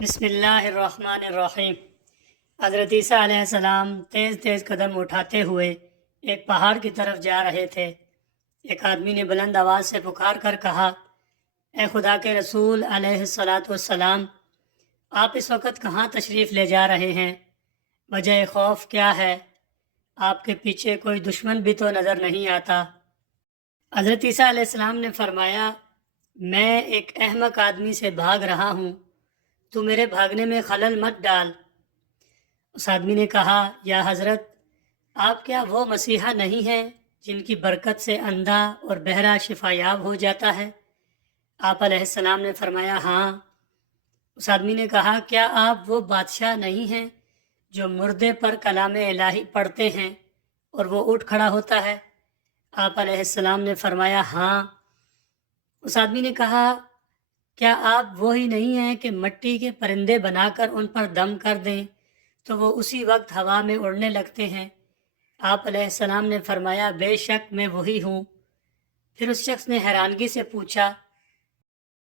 بسم اللہ الرحمن الرحیم۔ حضرت عیسیٰ علیہ السلام تیز تیز قدم اٹھاتے ہوئے ایک پہاڑ کی طرف جا رہے تھے۔ ایک آدمی نے بلند آواز سے پکار کر کہا، اے خدا کے رسول علیہ السلام، آپ اس وقت کہاں تشریف لے جا رہے ہیں؟ وجہ خوف کیا ہے؟ آپ کے پیچھے کوئی دشمن بھی تو نظر نہیں آتا۔ حضرت عیسیٰ علیہ السلام نے فرمایا، میں ایک احمق آدمی سے بھاگ رہا ہوں، تو میرے بھاگنے میں خلل مت ڈال۔ اس آدمی نے کہا، یا حضرت، آپ کیا وہ مسیحا نہیں ہیں جن کی برکت سے اندھا اور بہرا شفا یاب ہو جاتا ہے؟ آپ علیہ السلام نے فرمایا، ہاں۔ اس آدمی نے کہا، کیا آپ وہ بادشاہ نہیں ہیں جو مردے پر کلام الہی پڑھتے ہیں اور وہ اٹھ کھڑا ہوتا ہے؟ آپ علیہ السلام نے فرمایا، ہاں۔ اس آدمی نے کہا، کیا آپ وہی نہیں ہیں کہ مٹی کے پرندے بنا کر ان پر دم کر دیں تو وہ اسی وقت ہوا میں اڑنے لگتے ہیں؟ آپ علیہ السلام نے فرمایا، بے شک میں وہی ہوں۔ پھر اس شخص نے حیرانگی سے پوچھا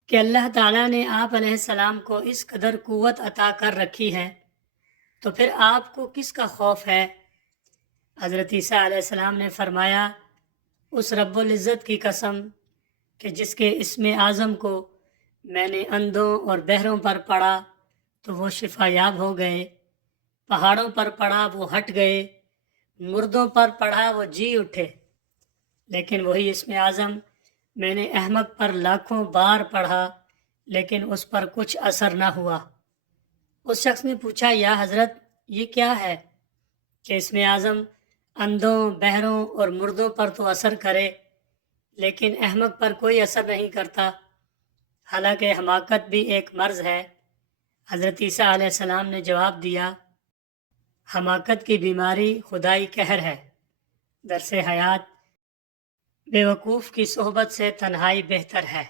کہ اللہ تعالیٰ نے آپ علیہ السلام کو اس قدر قوت عطا کر رکھی ہے، تو پھر آپ کو کس کا خوف ہے؟ حضرت عیسیٰ علیہ السلام نے فرمایا، اس رب العزت کی قسم کہ جس کے اسم اعظم کو میں نے اندھوں اور بہروں پر پڑھا تو وہ شفا یاب ہو گئے، پہاڑوں پر پڑھا وہ ہٹ گئے، مردوں پر پڑھا وہ جی اٹھے۔ لیکن وہی اسم اعظم میں نے احمق پر لاکھوں بار پڑھا لیکن اس پر کچھ اثر نہ ہوا۔ اس شخص نے پوچھا، یا حضرت، یہ کیا ہے کہ اسم اعظم اندھوں، بہروں اور مردوں پر تو اثر کرے لیکن احمق پر کوئی اثر نہیں کرتا؟ حالانکہ حماقت بھی ایک مرض ہے۔ حضرت عیسیٰ علیہ السلام نے جواب دیا، حماقت کی بیماری خدائی قہر ہے۔ درس حیات، بے وقوف کی صحبت سے تنہائی بہتر ہے۔